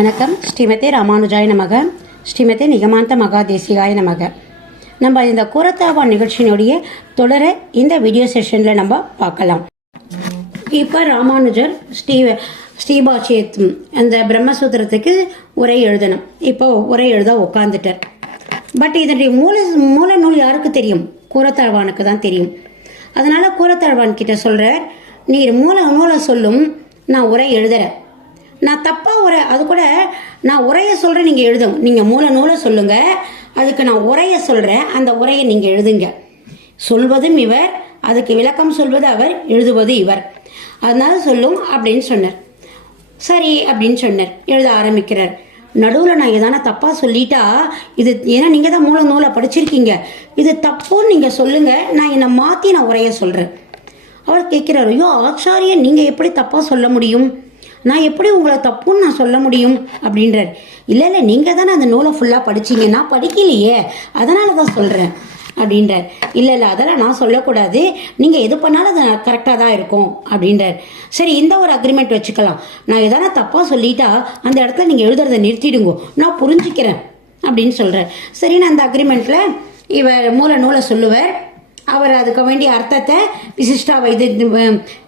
வணக்கம். ஸ்ரீமதே ராமானுஜாய நமக. ஸ்ரீமதே நிகமாந்த மகாதேசிகாய நமக. நம்ம இந்த கூரத்தாழ்வான் நிகழ்ச்சியினுடைய தொடர இந்த வீடியோ செஷனில் நம்ம பார்க்கலாம். இப்போ ராமானுஜர் ஸ்ரீபாஷ்யத் அந்த பிரம்மசூத்திரத்துக்கு உரை எழுதணும். இப்போ உரை எழுத உட்காந்துட்டார். பட் இதனுடைய மூல நூல் யாருக்கு தெரியும்? கூரத்தாழ்வானுக்கு தான் தெரியும். அதனால கூரத்தாழ்வான் கிட்ட சொல்கிறார், நீர் நூலை சொல்லும், நான் உரை எழுதுறேன். நான் தப்பாக அது கூட நான் உரையை சொல்கிறேன், நீங்கள் எழுதுங்க. நீங்கள் நூலை சொல்லுங்கள், அதுக்கு நான் உரையை சொல்கிறேன், அந்த உரையை நீங்கள் எழுதுங்க. சொல்வதும் இவர், அதுக்கு விளக்கம் சொல்வது அவர், எழுதுவது இவர். அதனால சொல்லும் அப்படின்னு சொன்னார். சரி அப்படின்னு சொன்னார். எழுத ஆரம்பிக்கிறார். நடுவில் நான் எதான தப்பாக சொல்லிட்டா இது, ஏன்னா நீங்கள் தான் நூலை படிச்சிருக்கீங்க, இது தப்புன்னு நீங்கள் சொல்லுங்கள், நான் என்னை மாற்றி நான் உரையை சொல்கிறேன். அவர் கேட்குறாரு, ஐயோ ஆச்சாரியன், நீங்கள் எப்படி தப்பாக சொல்ல முடியும்? நான் எப்படி உங்களை தப்புன்னு நான் சொல்ல முடியும் அப்படின்றார். இல்லை நீங்கள் தானே அந்த நூலை ஃபுல்லாக படிச்சிங்க, நான் படிக்கலையே, அதனால தான் சொல்கிறேன் அப்படின்றார். இல்லை அதெல்லாம் நான் சொல்லக்கூடாது, நீங்கள் எது பண்ணாலும் அது கரெக்டாக தான் இருக்கும் அப்படின்றார். சரி, இந்த ஒரு அக்ரிமெண்ட் வச்சுக்கலாம். நான் எதனா தப்பாக சொல்லிட்டா அந்த இடத்துல நீங்கள் எழுதுறதை நிறுத்திடுங்க, நான் புரிஞ்சுக்கிறேன் அப்படின்னு சொல்கிறார். சரின்னு அந்த அக்ரிமெண்ட்டில் இவர் நூலை சொல்லுவார். அவர் அதுக்கு வேண்டிய அர்த்தத்தை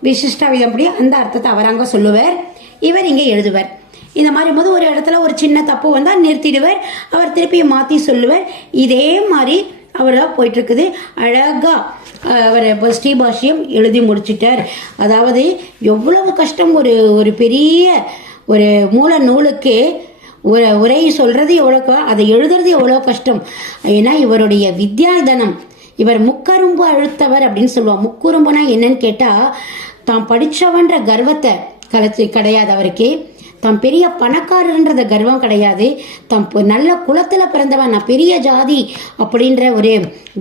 விசிஷ்டாவிதப்படி அந்த அர்த்தத்தை அவர் அங்கே சொல்லுவார், இவர் இங்கே எழுதுவார். இந்த மாதிரி போது ஒரு இடத்துல ஒரு சின்ன தப்பு வந்தால் நிறுத்திடுவார், அவர் திருப்பியும் மாற்றி சொல்லுவார். இதே மாதிரி அவர் தான் போயிட்டுருக்குது. அழகாக அவர் ஸ்ரீபாஷ்யம் எழுதி முடிச்சிட்டார். அதாவது எவ்வளவு கஷ்டம், ஒரு பெரிய ஒரு மூல நூலுக்கு உரை சொல்கிறது எவ்வளோ, அதை எழுதுறது எவ்வளோ கஷ்டம். ஏன்னா இவருடைய வித்யாதனம், இவர் முக்கரும்பு அழுத்தவர் அப்படின்னு சொல்லுவார். முக்குறும்புனா என்னன்னு கேட்டால், தான் படித்தவன்ற கர்வத்தை கிடையாது அவருக்கு, தான் பெரிய பணக்காரர்ன்றத கர்வம் கிடையாது, தான் நல்ல குலத்தில் பிறந்தவன், நான் பெரிய ஜாதி அப்படின்ற ஒரு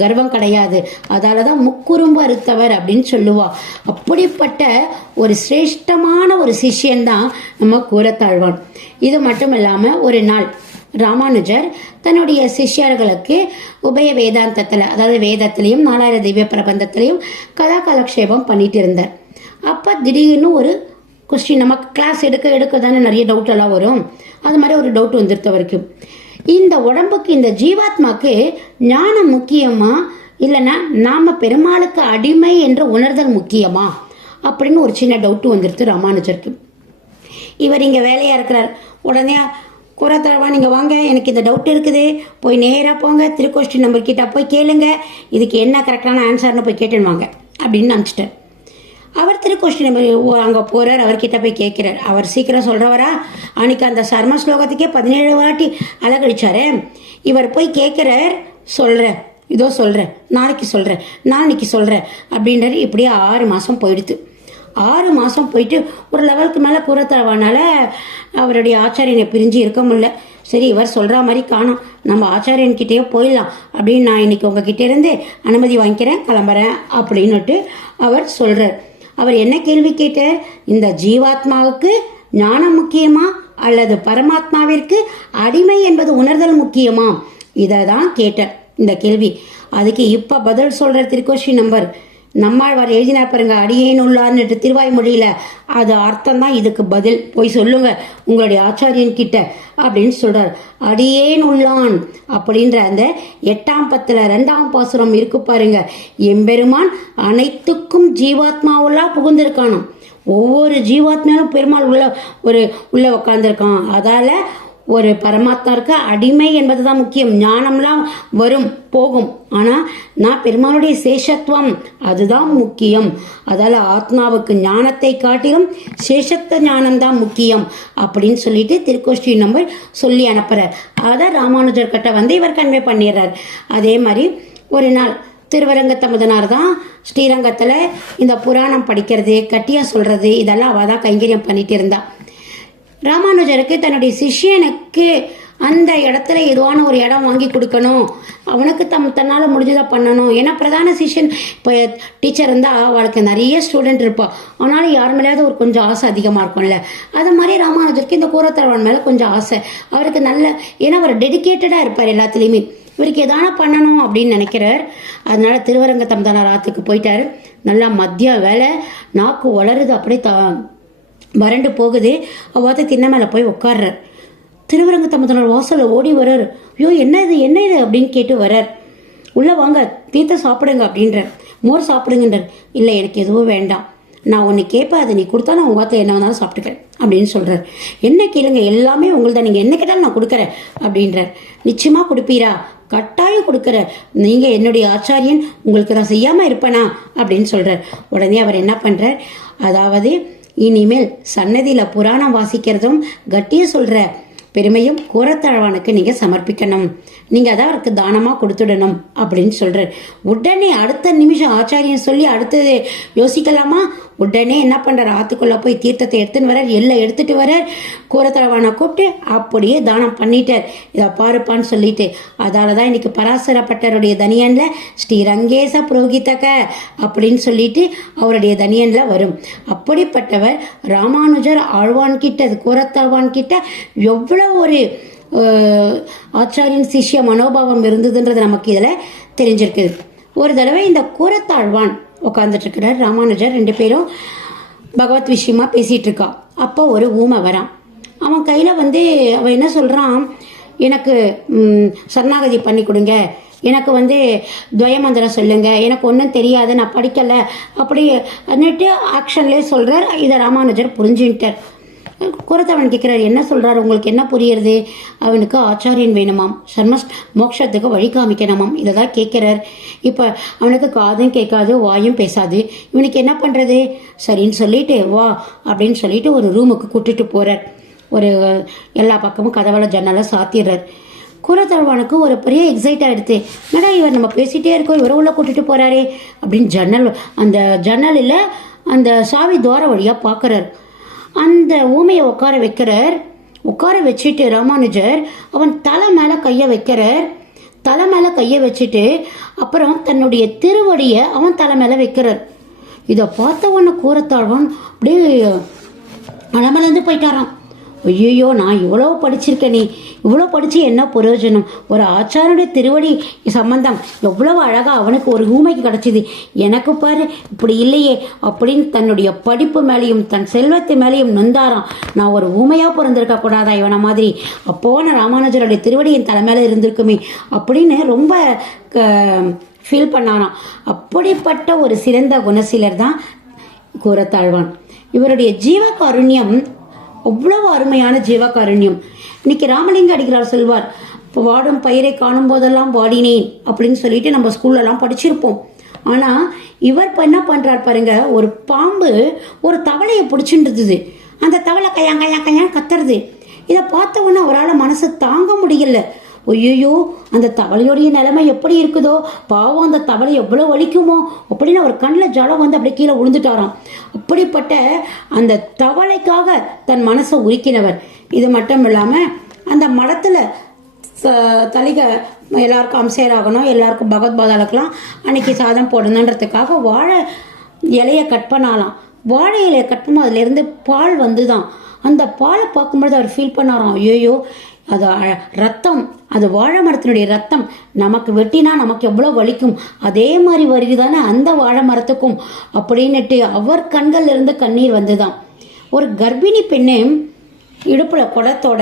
கர்வம் கிடையாது. அதால தான் முக்குறும்பு அறுத்தவர் அப்படின்னு சொல்லுவா. அப்படிப்பட்ட ஒரு சிரேஷ்டமான ஒரு சிஷ்யன்தான் நம்ம கூரத்தாழ்வான். இது மட்டும் இல்லாமல் ஒரு நாள் ராமானுஜர் தன்னுடைய சிஷ்யர்களுக்கு உபய வேதாந்தத்தில், அதாவது வேதத்திலையும் 4000 திவ்ய பிரபந்தத்திலையும் கதா காலக்ஷேபம் பண்ணிட்டு இருந்தார். அப்போ திடீர்னு ஒரு கொஸ்டின், நமக்கு கிளாஸ் எடுக்க தானே நிறைய டவுட் எல்லாம் வரும், அது மாதிரி ஒரு டவுட் வந்துருத்து அவருக்கு. இந்த உடம்புக்கு, இந்த ஜீவாத்மாக்கு ஞானம் முக்கியமா, இல்லைன்னா நாம பெருமாளுக்கு அடிமை என்ற உணர்தல் முக்கியமா அப்படின்னு ஒரு சின்ன டவுட்டு வந்துருது ராமானுஜருக்கு. இவர் இங்கே வேலையாக இருக்கிறார். உடனே கூரத்தாழ்வான், நீங்கள் வாங்க, எனக்கு இந்த டவுட் இருக்குது, போய் நேராக போங்க, திருக்கோஷ்டி நம்பர் கிட்ட போய் கேளுங்க, இதுக்கு என்ன கரெக்டான ஆன்சர்னு போய் கேட்டுருவாங்க அப்படின்னு நினச்சிட்டார். அவர் திருக்கோஷ்டி நம்பர் அங்கே போகிறார், அவர்கிட்ட போய் கேட்குறார். அவர் சீக்கிரம் சொல்கிறவரா? அன்றைக்கி அந்த சர்ம ஸ்லோகத்துக்கே 17 வாட்டி அலகடிச்சாரு. இவர் போய் கேட்குறார், சொல்கிறேன், இதோ சொல்கிறேன், நாளைக்கு சொல்கிறேன் அப்படின்றாரு. இப்படியே 6 மாதம் போயிடுது. 6 மாதம் போயிட்டு ஒரு லெவலுக்கு மேலே கூரத்தாழ்வானால அவருடைய ஆச்சாரியனை பிரிஞ்சு இருக்க முடியல. சரி, இவர் சொல்கிற மாதிரி காணும், நம்ம ஆச்சாரியன்கிட்டயே போயிடலாம் அப்படின்னு நான் இன்னைக்கு உங்ககிட்ட இருந்து அனுமதி வாங்கிக்கிறேன், கிளம்புறேன் அப்படின்னுட்டு அவர் சொல்கிறார். அவர் என்ன கேள்வி கேட்டார்? இந்த ஜீவாத்மாவுக்கு ஞானம் முக்கியமா அல்லது பரமாத்மாவிற்கு அடிமை என்பது உணர்தல் முக்கியமா? இதை தான் கேட்டார் இந்த கேள்வி. அதுக்கு இப்போ பதில் சொல்கிற திருக்கோஷ்டி நம்பர் நம்மாழ்வார் எழுதினார் பாருங்க, அடியேன் உள்ளார்னுட்டு திருவாய்மொழியில, அது அர்த்தம் தான் இதுக்கு பதில். போய் சொல்லுங்க உங்களுடைய ஆச்சாரியன் கிட்ட அப்படின்னு சொல்றார். அடியேன் உள்ளான் அப்படின்ற அந்த 8ஆம் பத்துல 2ஆம் பாசுரம் இருக்கு பாருங்க. எம்பெருமான் அனைத்துக்கும் ஜீவாத்மாவுள்ளா புகுந்திருக்கானாம். ஒவ்வொரு ஜீவாத்மாவும் பெருமாள் உள்ள உட்காந்துருக்கான். அதால ஒரு பரமாத்மாவுக்கு அடிமை என்பது தான் முக்கியம். ஞானம்லாம் வரும் போகும், ஆனால் நான் பெருமாளுடைய சேஷத்துவம் அதுதான் முக்கியம். அதால் ஆத்மாவுக்கு ஞானத்தை காட்டிலும் சேஷத்துவ ஞானம்தான் முக்கியம் அப்படின்னு சொல்லிட்டு திருக்கோஷ்டி நம்பர் சொல்லி அனுப்புகிறார். அதை ராமானுஜர் கிட்ட வந்து இவர் கன்வே பண்ணிடுறார். அதே மாதிரி ஒரு நாள் திருவரங்கத்தமுதனார் தான் ஸ்ரீரங்கத்தில் இந்த புராணம் படிக்கிறது, கட்டியா சொல்கிறது, இதெல்லாம் அவள் தான் கைங்கரியம் பண்ணிட்டு இருந்தா. ராமானுஜருக்கு தன்னுடைய சிஷ்யனுக்கு அந்த இடத்துல எதுவான ஒரு இடம் வாங்கி கொடுக்கணும், அவனுக்கு தன்னால் முடிஞ்சதை பண்ணணும். ஏன்னா பிரதான சிஷ்யன், இப்போ டீச்சர் இருந்தால் அவளுக்கு நிறைய ஸ்டூடெண்ட் இருப்பாள், ஆனாலும் யார் மேலேயாவது ஒரு கொஞ்சம் ஆசை அதிகமாக இருக்கும்ல. அது மாதிரி ராமானுஜருக்கு இந்த கூரத்தாழ்வான் மேலே கொஞ்சம் ஆசை. அவருக்கு ஏன்னா அவர் டெடிக்கேட்டடாக இருப்பார் எல்லாத்துலேயுமே. இவருக்கு எதான பண்ணணும் அப்படின்னு நினைக்கிறார். அதனால திருவரங்கத்தமுதனார் ஆற்றுக்கு போயிட்டார். நல்லா மதிய வேலை, நாக்கு வளருது, அப்படியே வறண்டு போகுது. அவ்வாறு திண்ணை மேலே போய் உட்கார்றார். திருவரங்கத்தம்மத்தோட வாசலில் ஓடி வர்றார். ஐயோ என்ன இது அப்படின்னு கேட்டு வர்றார். உள்ளே வாங்க, தீர்த்தம் சாப்பிடுங்க அப்படின்றார். மோர் சாப்பிடுங்கன்றார். இல்லை, எனக்கு எதுவும் வேண்டாம், நான் ஒன்று கேட்பேன், அதை நீ கொடுத்தா நான் உங்கள் என்ன வந்தாலும் சாப்பிட்டுக்கிறேன் அப்படின்னு சொல்கிறார். என்ன கேளுங்க, எல்லாமே உங்கள்தான், நீங்கள் என்ன கேட்டாலும் நான் கொடுக்குறேன் அப்படின்றார். நிச்சயமாக கொடுப்பீரா? கட்டாயம் கொடுக்குற, நீங்கள் என்னுடைய ஆச்சாரியன், உங்களுக்கு நான் செய்யாமல் இருப்பேனா அப்படின்னு சொல்கிறார். உடனே அவர் என்ன பண்ணுறார், அதாவது இனிமேல் சன்னதியில் புராணம் வாசிக்கிறதும் கட்டியும் சொல்கிற பெருமையும் கூரத்தாழ்வானுக்கு நீங்கள் சமர்ப்பிக்கணும், நீங்கள் அதான் அவருக்கு தானமாக கொடுத்துடணும் அப்படின்னு சொல்கிறார். உடனே அடுத்த நிமிஷம் ஆச்சாரியன் சொல்லி அடுத்தது யோசிக்கலாமா, உடனே என்ன பண்ணுறார், ஆற்றுக்குள்ளே போய் தீர்த்தத்தை எடுத்துன்னு வரார். எல்லாம் எடுத்துகிட்டு வரார். கூரத்தாழ்வானை கூப்பிட்டு அப்படியே தானம் பண்ணிட்டார். இதை பாருப்பான்னு சொல்லிட்டு. அதால தான் இன்னைக்கு பராசரப்பட்டருடைய தனியனில் ஸ்ரீரங்கேச புரோகிதக அப்படின்னு சொல்லிட்டு அவருடைய தனியனில் வரும். அப்படிப்பட்டவர் ராமானுஜர் ஆழ்வான் கிட்ட, கூரத்தாழ்வான் கிட்ட எவ்வளோ ஒரு ஆச்சாரியன் சிஷ்ய மனோபாவம் இருந்ததுன்றது நமக்கு இதில் தெரிஞ்சிருக்குது. ஒரு தடவை இந்த கூரத்தாழ்வான் உட்காந்துட்டு இருக்கிறார், ராமானுஜர், ரெண்டு பேரும் பகவத் விஷயமா பேசிட்டு இருக்கா. அப்போ ஒரு ஊமை வரான். அவன் கையில் அவன் என்ன சொல்கிறான், எனக்கு சரணாகதி பண்ணி கொடுங்க, எனக்கு துவயமந்திரம் சொல்லுங்க, எனக்கு ஒன்றும் தெரியாது, நான் படிக்கலை அப்படி அன்னிட்டு ஆக்ஷன்லேயே சொல்கிறார். இதை ராமானுஜர் புரிஞ்சுட்டார். கூரத்தாழ்வான் கேட்குறாரு, என்ன சொல்கிறார், உங்களுக்கு என்ன புரியுறது? அவனுக்கு ஆச்சாரியன் வேணுமாம், மோட்சத்துக்கு வழி காமிக்கணுமாம், இதை தான் கேட்குறார். இப்போ அவனுக்கு காதும் கேட்காது, வாயும் பேசாது, இவனுக்கு என்ன பண்ணுறது? சரின்னு சொல்லிட்டு வா அப்படின்னு சொல்லிட்டு ஒரு ரூமுக்கு கூட்டிட்டு போகிறார். ஒரு எல்லா பக்கமும் கதவளை ஜன்னலை சாத்திடுறார். கூரத்தாழ்வானுக்கு ஒரு பெரிய எக்ஸைட் ஆகிடுது. என்னடா இவர் நம்ம பேசிகிட்டே இருக்கோம், இவரை உள்ள கூட்டிட்டு போகிறாரே அப்படின்னு அந்த ஜன்னலில் அந்த சாவி துவார வழியாக பார்க்குறார். அந்த ஊமையை உட்கார வச்சுட்டு ராமானுஜர் அவன் தலை மேலே கையை வைக்கிறார். தலை மேலே கையை வச்சுட்டு அப்புறம் தன்னுடைய திருவடியை அவன் தலை மேலே வைக்கிறார். இதை பார்த்தவொன்னு கூரத்தாழ்வான் அப்படியே அலமலந்து போயிட்டாரான். ஐயோ, நான் இவ்வளோ படிச்சிருக்கேன், நீ இவ்வளோ படித்து என்ன பிரயோஜனம்? ஒரு ஆச்சாரனுடைய திருவடி சம்பந்தம் எவ்வளவு அழகாக அவனுக்கு ஒரு ஊமைக்கு கிடச்சிது, எனக்கு பாரு இப்படி இல்லையே அப்படின்னு தன்னுடைய படிப்பு மேலேயும் தன் செல்வத்து மேலேயும் நொந்தாராம். நான் ஒரு ஊமையாக பிறந்திருக்க கூடாதா இவனை மாதிரி? அப்போ நான் ராமானுஜருடைய திருவடி என் தலை மேலே இருந்திருக்குமே அப்படின்னு ரொம்ப ஃபீல் பண்ணாராம். அப்படிப்பட்ட ஒரு சிறந்த குணசீலர் தான் கூரத்தாழ்வான். இவருடைய ஜீவகாருண்யம் அவ்வளவு அருமையான ஜீவகாருண்யம். இன்னைக்கு ராமலிங்க அடிகளார் சொல்வார், இப்போ வாடும் பயிரை காணும் போதெல்லாம் வாடினேன் அப்படின்னு சொல்லிட்டு நம்ம ஸ்கூல்லலாம் படிச்சிருப்போம். ஆனால் இவர் இப்போ என்ன பண்ணுறார் பாருங்க, ஒரு பாம்பு ஒரு தவளையை பிடிச்சிட்டு அந்த தவளை கையான் கத்துறது. இதை பார்த்த உடனே அவரால் மனசு தாங்க முடியல. ஐயோ, அந்த தவளையோடைய நிலைமை எப்படி இருக்குதோ, பாவம் அந்த தவளை எவ்வளோ வலிக்குமோ அப்படின்னு அவர் கண்ணில் ஜலம் அப்படியே கீழே விழுந்துட்டாராம். அப்படிப்பட்ட அந்த தவளைக்காக தன் மனசை உருக்கினவர். இது மட்டும் இல்லாமல் அந்த மடத்தில் தலிகை எல்லாருக்கும் அம்சேராகணும், எல்லாருக்கும் பகவத் பாதாளுக்கெல்லாம் அன்னைக்கு சாதம் போடணுன்றதுக்காக வாழை இலையை கட் பண்ணாலாம். வாழை இலையை கட் பண்ணும் அதுலேருந்து பால் தான். அந்த பாலை பார்க்கும்போது அவர் ஃபீல் பண்ணாராம், ஐயோ அது ரத்தம், அது வாழை மரத்தினுடைய ரத்தம் நமக்கு வெட்டினா நமக்கு எவ்வளோ வலிக்கும், அதே மாதிரி வருதுதானே அந்த வாழை மரத்துக்கும் அப்படின்னுட்டு அவர் கண்கள் இருந்து கண்ணீர் வந்துதான். ஒரு கர்ப்பிணி பெண்ணு இடுப்பில் குடத்தோட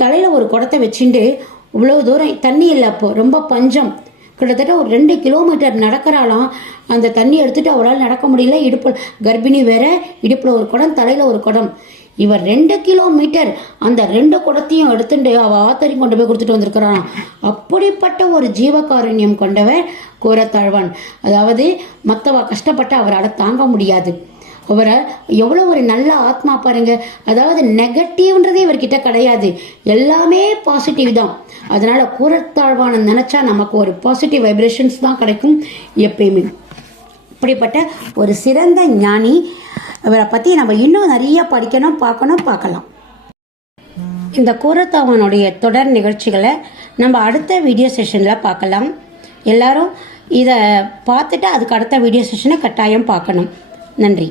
தலையில் ஒரு குடத்தை வச்சுட்டு இவ்வளோ தூரம் தண்ணி இல்லை, அப்போ ரொம்ப பஞ்சம், கிட்டத்தட்ட ஒரு 2 கிலோமீட்டர் நடக்கிறாளாம். அந்த தண்ணி எடுத்துட்டு அவளால் நடக்க முடியல. இடுப்பு கர்ப்பிணி வேற, இடுப்பில் ஒரு குடம், தலையில் ஒரு குடம். இவர் 2 கிலோமீட்டர் அந்த 2 குடத்தையும் எடுத்துட்டு அவ ஆத்தரி கொண்டு போய் கொடுத்துட்டு வந்திருக்கிறான். அப்படிப்பட்ட ஒரு ஜீவகாருண்யம் கொண்டவர் கூரத்தாழ்வான். அதாவது மற்றவ கஷ்டப்பட்ட அவரால் தாங்க முடியாது. அவரை எவ்வளோ ஒரு நல்ல ஆத்மா பாருங்க. அதாவது நெகட்டிவ்ன்றதே இவர்கிட்ட கிடையாது, எல்லாமே பாசிட்டிவ் தான். அதனால கூரத்தாழ்வான நினைச்சா நமக்கு ஒரு பாசிட்டிவ் வைப்ரேஷன்ஸ் தான் கிடைக்கும் எப்பயுமே. இப்படிப்பட்ட ஒரு சிறந்த ஞானி. இவரை பற்றி நம்ம இன்னும் நிறைய படிக்கணும், பார்க்கலாம். இந்த கூரத்தாழ்வானுடைய தொடர் நிகழ்ச்சிகளை நம்ம அடுத்த வீடியோ செஷனில் பார்க்கலாம். எல்லாரும் இதை பார்த்துட்டு அதுக்கு அடுத்த வீடியோ செஷனை கட்டாயம் பார்க்கணும். நன்றி.